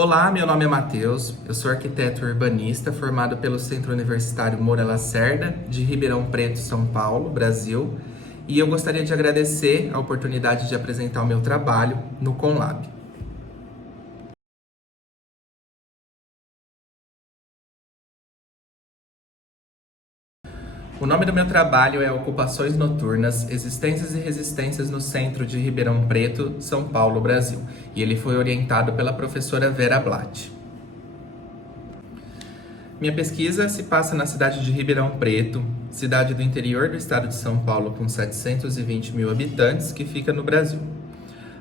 Olá, meu nome é Matheus, eu sou arquiteto urbanista formado pelo Centro Universitário Moura Lacerda, de Ribeirão Preto, São Paulo, Brasil, e eu gostaria de agradecer a oportunidade de apresentar o meu trabalho no Conlab. O nome do meu trabalho é Ocupações Noturnas, Existências e Resistências no Centro de Ribeirão Preto, São Paulo, Brasil, e ele foi orientado pela professora Vera Blatt. Minha pesquisa se passa na cidade de Ribeirão Preto, cidade do interior do estado de São Paulo com 720 mil habitantes, que fica no Brasil.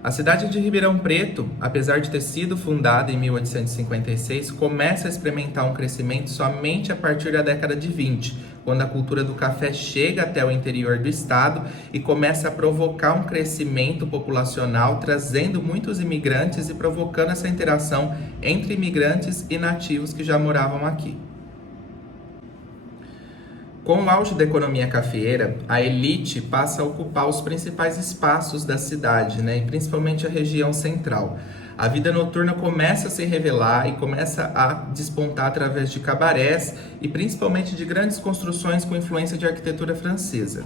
A cidade de Ribeirão Preto, apesar de ter sido fundada em 1856, começa a experimentar um crescimento somente a partir da década de 20, quando a cultura do café chega até o interior do estado e começa a provocar um crescimento populacional, trazendo muitos imigrantes e provocando essa interação entre imigrantes e nativos que já moravam aqui. Com o auge da economia cafeeira, a elite passa a ocupar os principais espaços da cidade, e principalmente a região central. A vida noturna começa a se revelar e começa a despontar através de cabarés e principalmente de grandes construções com influência de arquitetura francesa.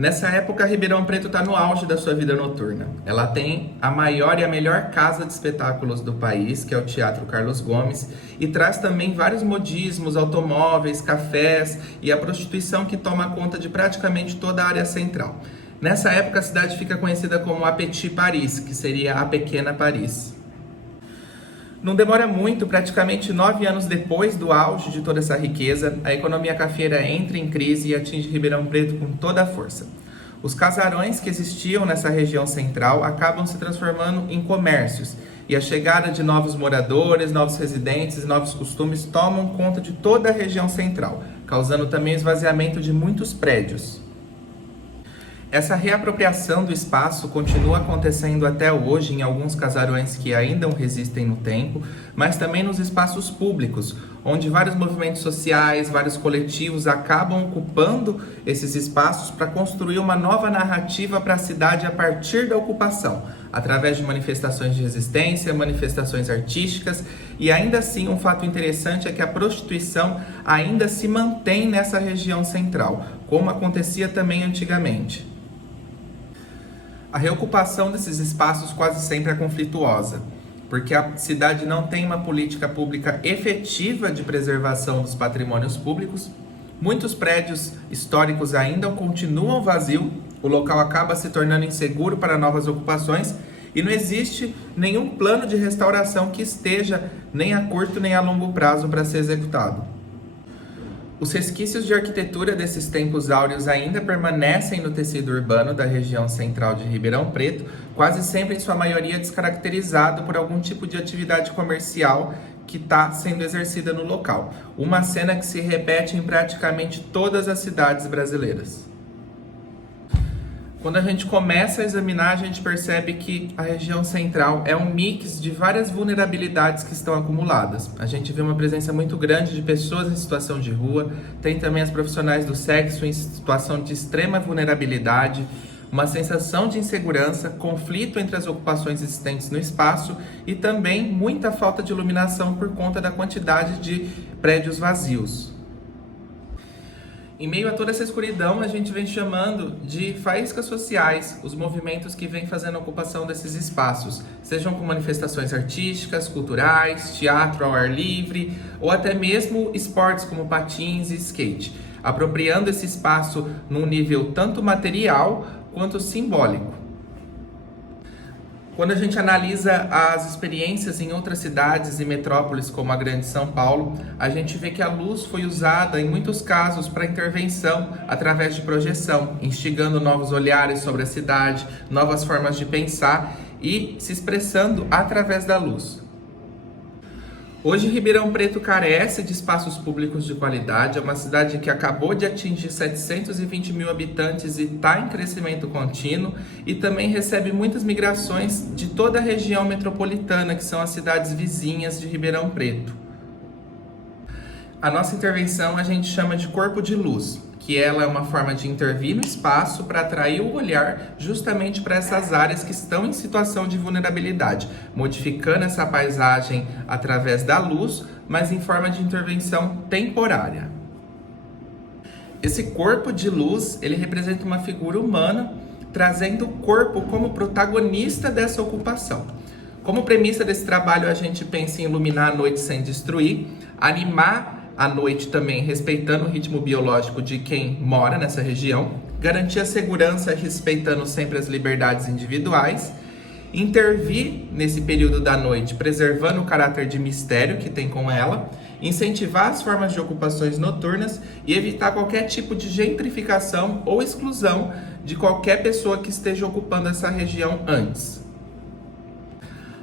Nessa época, Ribeirão Preto está no auge da sua vida noturna. Ela tem a maior e a melhor casa de espetáculos do país, que é o Teatro Carlos Gomes, e traz também vários modismos, automóveis, cafés e a prostituição que toma conta de praticamente toda a área central. Nessa época, a cidade fica conhecida como a Petit Paris, que seria a Pequena Paris. Não demora muito, praticamente 9 anos depois do auge de toda essa riqueza, a economia cafeeira entra em crise e atinge Ribeirão Preto com toda a força. Os casarões que existiam nessa região central acabam se transformando em comércios, e a chegada de novos moradores, novos residentes e novos costumes tomam conta de toda a região central, causando também o esvaziamento de muitos prédios. Essa reapropriação do espaço continua acontecendo até hoje em alguns casarões que ainda resistem no tempo, mas também nos espaços públicos, onde vários movimentos sociais, vários coletivos acabam ocupando esses espaços para construir uma nova narrativa para a cidade a partir da ocupação, através de manifestações de resistência, manifestações artísticas, e ainda assim um fato interessante é que a prostituição ainda se mantém nessa região central, como acontecia também antigamente. A reocupação desses espaços quase sempre é conflituosa, porque a cidade não tem uma política pública efetiva de preservação dos patrimônios públicos, muitos prédios históricos ainda continuam vazios, o local acaba se tornando inseguro para novas ocupações e não existe nenhum plano de restauração que esteja nem a curto nem a longo prazo para ser executado. Os resquícios de arquitetura desses tempos áureos ainda permanecem no tecido urbano da região central de Ribeirão Preto, quase sempre em sua maioria descaracterizado por algum tipo de atividade comercial que está sendo exercida no local. Uma cena que se repete em praticamente todas as cidades brasileiras. Quando a gente começa a examinar, a gente percebe que a região central é um mix de várias vulnerabilidades que estão acumuladas. A gente vê uma presença muito grande de pessoas em situação de rua, tem também as profissionais do sexo em situação de extrema vulnerabilidade, uma sensação de insegurança, conflito entre as ocupações existentes no espaço e também muita falta de iluminação por conta da quantidade de prédios vazios. Em meio a toda essa escuridão, a gente vem chamando de faíscas sociais os movimentos que vêm fazendo a ocupação desses espaços, sejam com manifestações artísticas, culturais, teatro ao ar livre ou até mesmo esportes como patins e skate, apropriando esse espaço num nível tanto material quanto simbólico. Quando a gente analisa as experiências em outras cidades e metrópoles como a Grande São Paulo, a gente vê que a luz foi usada em muitos casos para intervenção através de projeção, instigando novos olhares sobre a cidade, novas formas de pensar e se expressando através da luz. Hoje, Ribeirão Preto carece de espaços públicos de qualidade, é uma cidade que acabou de atingir 720 mil habitantes e está em crescimento contínuo e também recebe muitas migrações de toda a região metropolitana, que são as cidades vizinhas de Ribeirão Preto. A nossa intervenção a gente chama de corpo de luz. que ela é uma forma de intervir no espaço para atrair o olhar justamente para essas áreas que estão em situação de vulnerabilidade, modificando essa paisagem através da luz, mas em forma de intervenção temporária. Esse corpo de luz, ele representa uma figura humana, trazendo o corpo como protagonista dessa ocupação. Como premissa desse trabalho, a gente pensa em iluminar a noite sem destruir, animar a noite também respeitando o ritmo biológico de quem mora nessa região, garantir a segurança respeitando sempre as liberdades individuais, intervir nesse período da noite preservando o caráter de mistério que tem com ela, incentivar as formas de ocupações noturnas e evitar qualquer tipo de gentrificação ou exclusão de qualquer pessoa que esteja ocupando essa região antes.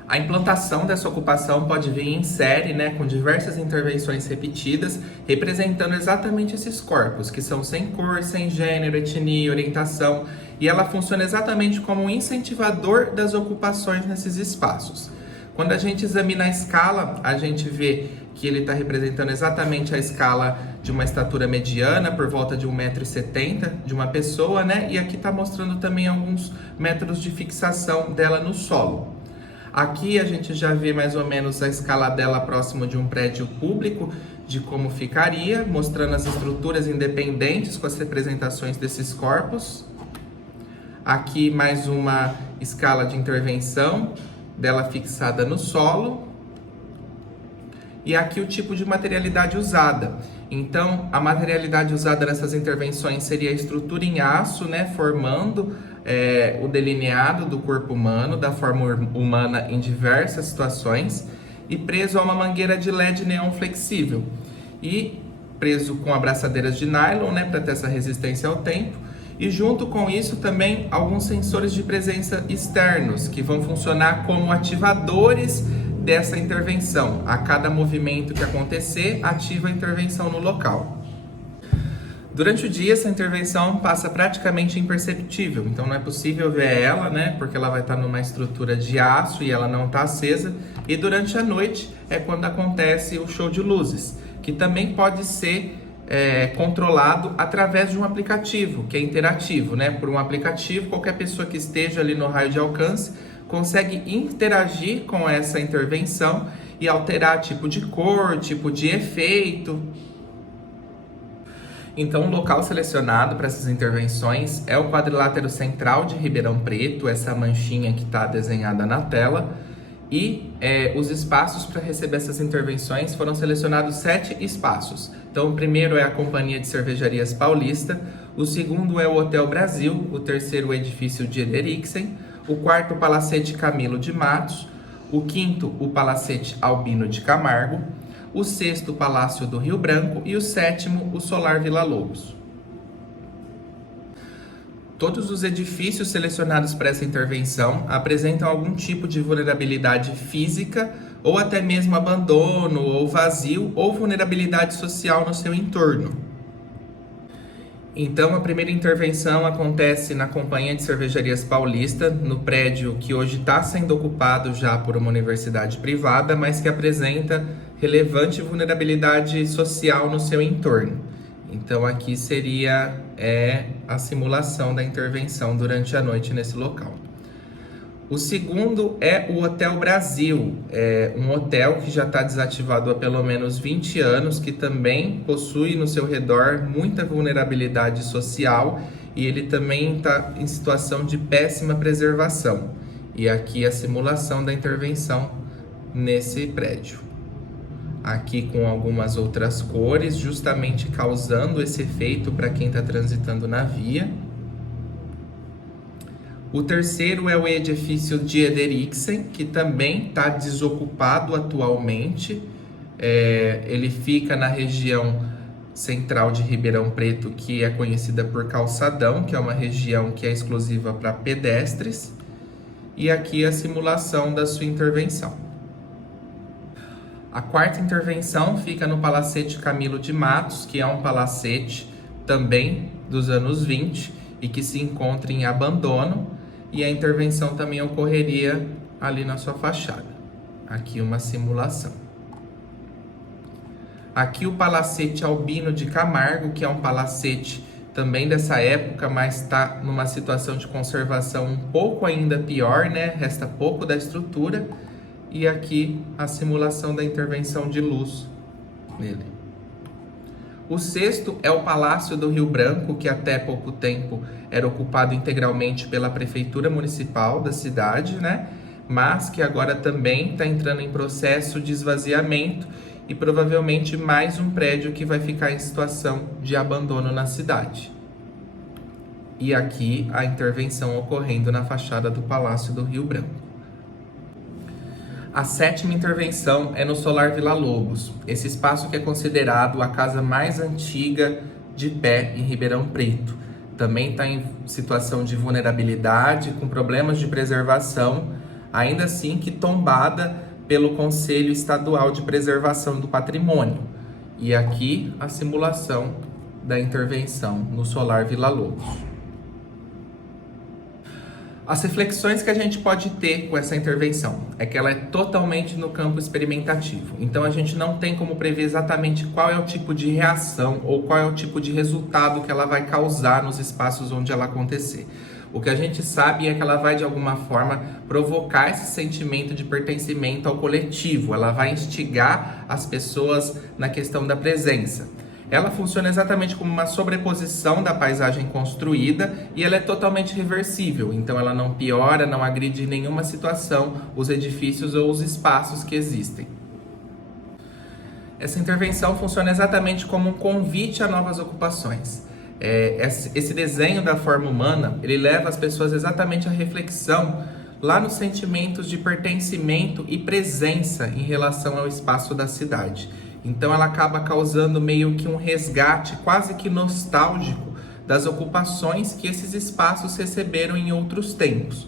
A implantação dessa ocupação pode vir em série, com diversas intervenções repetidas, representando exatamente esses corpos, que são sem cor, sem gênero, etnia, orientação, e ela funciona exatamente como um incentivador das ocupações nesses espaços. Quando a gente examina a escala, a gente vê que ele está representando exatamente a escala de uma estatura mediana, por volta de 1,70 m de uma pessoa, e aqui está mostrando também alguns métodos de fixação dela no solo. Aqui a gente já vê mais ou menos a escala dela próximo de um prédio público, de como ficaria, mostrando as estruturas independentes com as representações desses corpos. Aqui mais uma escala de intervenção dela fixada no solo. E aqui o tipo de materialidade usada. Então, a materialidade usada nessas intervenções seria a estrutura em aço, formando o delineado do corpo humano, da forma humana em diversas situações, e preso a uma mangueira de LED neon flexível. E preso com abraçadeiras de nylon, para ter essa resistência ao tempo. E junto com isso também alguns sensores de presença externos, que vão funcionar como ativadores dessa intervenção. A cada movimento que acontecer, ativa a intervenção no local. Durante o dia, essa intervenção passa praticamente imperceptível, então não é possível ver ela, porque ela vai estar numa estrutura de aço e ela não está acesa. E durante a noite é quando acontece o show de luzes, que também pode ser controlado através de um aplicativo, que é interativo, Por um aplicativo, qualquer pessoa que esteja ali no raio de alcance consegue interagir com essa intervenção e alterar tipo de cor, tipo de efeito. Então, o local selecionado para essas intervenções é o quadrilátero central de Ribeirão Preto, essa manchinha que está desenhada na tela. E os espaços para receber essas intervenções foram selecionados 7 espaços. Então, o primeiro é a Companhia de Cervejarias Paulista, o segundo é o Hotel Brasil, o terceiro o Edifício de Ederiksen, o quarto o Palacete Camilo de Matos, o quinto o Palacete Albino de Camargo, o sexto o Palácio do Rio Branco e o sétimo o Solar Vila Lobos. Todos os edifícios selecionados para essa intervenção apresentam algum tipo de vulnerabilidade física ou até mesmo abandono ou vazio ou vulnerabilidade social no seu entorno. Então, a primeira intervenção acontece na Companhia de Cervejarias Paulista, no prédio que hoje está sendo ocupado já por uma universidade privada, mas que apresenta relevante vulnerabilidade social no seu entorno. Então, aqui seria a simulação da intervenção durante a noite nesse local. O segundo é o Hotel Brasil, um hotel que já está desativado há pelo menos 20 anos, que também possui no seu redor muita vulnerabilidade social e ele também está em situação de péssima preservação. E aqui a simulação da intervenção nesse prédio. Aqui com algumas outras cores, justamente causando esse efeito para quem está transitando na via. O terceiro é o edifício de Ederiksen, que também está desocupado atualmente. Ele fica na região central de Ribeirão Preto, que é conhecida por Calçadão, que é uma região que é exclusiva para pedestres. E aqui a simulação da sua intervenção. A quarta intervenção fica no Palacete Camilo de Matos, que é um palacete também dos anos 20 e que se encontra em abandono, e a intervenção também ocorreria ali na sua fachada. Aqui uma simulação. Aqui o Palacete Albino de Camargo, que é um palacete também dessa época, mas está numa situação de conservação um pouco ainda pior, né? Resta pouco da estrutura. E aqui a simulação da intervenção de luz nele. O sexto é o Palácio do Rio Branco, que até pouco tempo era ocupado integralmente pela Prefeitura Municipal da cidade, né? Mas que agora também está entrando em processo de esvaziamento e provavelmente mais um prédio que vai ficar em situação de abandono na cidade. E aqui a intervenção ocorrendo na fachada do Palácio do Rio Branco. A sétima intervenção é no Solar Vila Lobos, esse espaço que é considerado a casa mais antiga de pé em Ribeirão Preto. Também está em situação de vulnerabilidade, com problemas de preservação, ainda assim que tombada pelo Conselho Estadual de Preservação do Patrimônio. E aqui a simulação da intervenção no Solar Vila Lobos. As reflexões que a gente pode ter com essa intervenção é que ela é totalmente no campo experimentativo. Então a gente não tem como prever exatamente qual é o tipo de reação ou qual é o tipo de resultado que ela vai causar nos espaços onde ela acontecer. O que a gente sabe é que ela vai, de alguma forma, provocar esse sentimento de pertencimento ao coletivo. Ela vai instigar as pessoas na questão da presença. Ela funciona exatamente como uma sobreposição da paisagem construída e ela é totalmente reversível. Então ela não piora, não agride em nenhuma situação os edifícios ou os espaços que existem. Essa intervenção funciona exatamente como um convite a novas ocupações. Esse desenho da forma humana, ele leva as pessoas exatamente à reflexão lá nos sentimentos de pertencimento e presença em relação ao espaço da cidade. Então ela acaba causando meio que um resgate quase que nostálgico das ocupações que esses espaços receberam em outros tempos.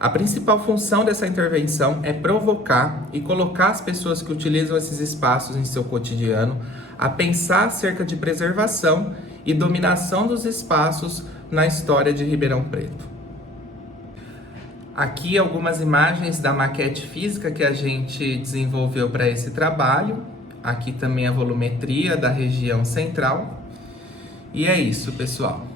A principal função dessa intervenção é provocar e colocar as pessoas que utilizam esses espaços em seu cotidiano a pensar acerca de preservação e dominação dos espaços na história de Ribeirão Preto. Aqui algumas imagens da maquete física que a gente desenvolveu para esse trabalho. Aqui também a volumetria da região central. E é isso, pessoal.